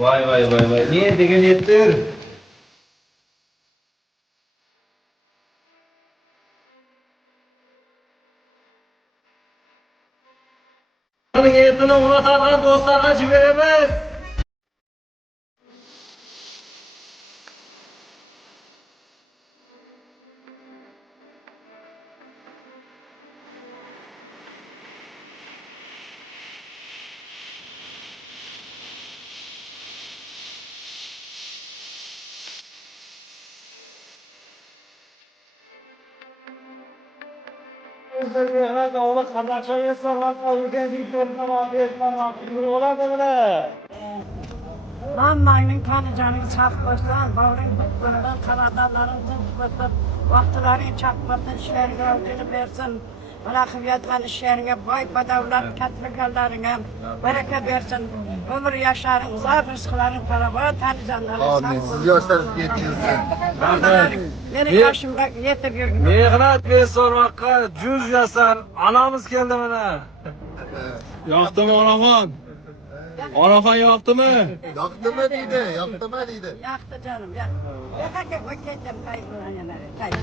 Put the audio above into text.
Vay vay vay vay. Niye degen ettir? Niyetini unutan dostlarına çiveremez. Oğlum kardeşe yeter lan. Ülke bir torunuma bir torunuma. Ola böyle. Lanlarının kanıcanı çarpmasın, bağırın tutmasın, kanadaların tutmasın, vaktilerin çarpmasın, işlerini öldürüp versin. Bırakıp yatkan işlerine, boy badavlat, katlıkallarına bereket versin. Ömür yaşarın, zar rızkların paravan, tanıcanların Amin. Siz yaşlarınız yetmiyorsun. Beni karşımda yetiriyor. Mihnet bir sormakka cüz yasan. Anamız geldi bana. Yaktı mı Orhan? Orhan yaktı mı? Yaktı mı dedi? Yaktı mı dedi? Yaktı canım, yaktı. Yakarken o kendim kayıplarına yanarım, kayıp.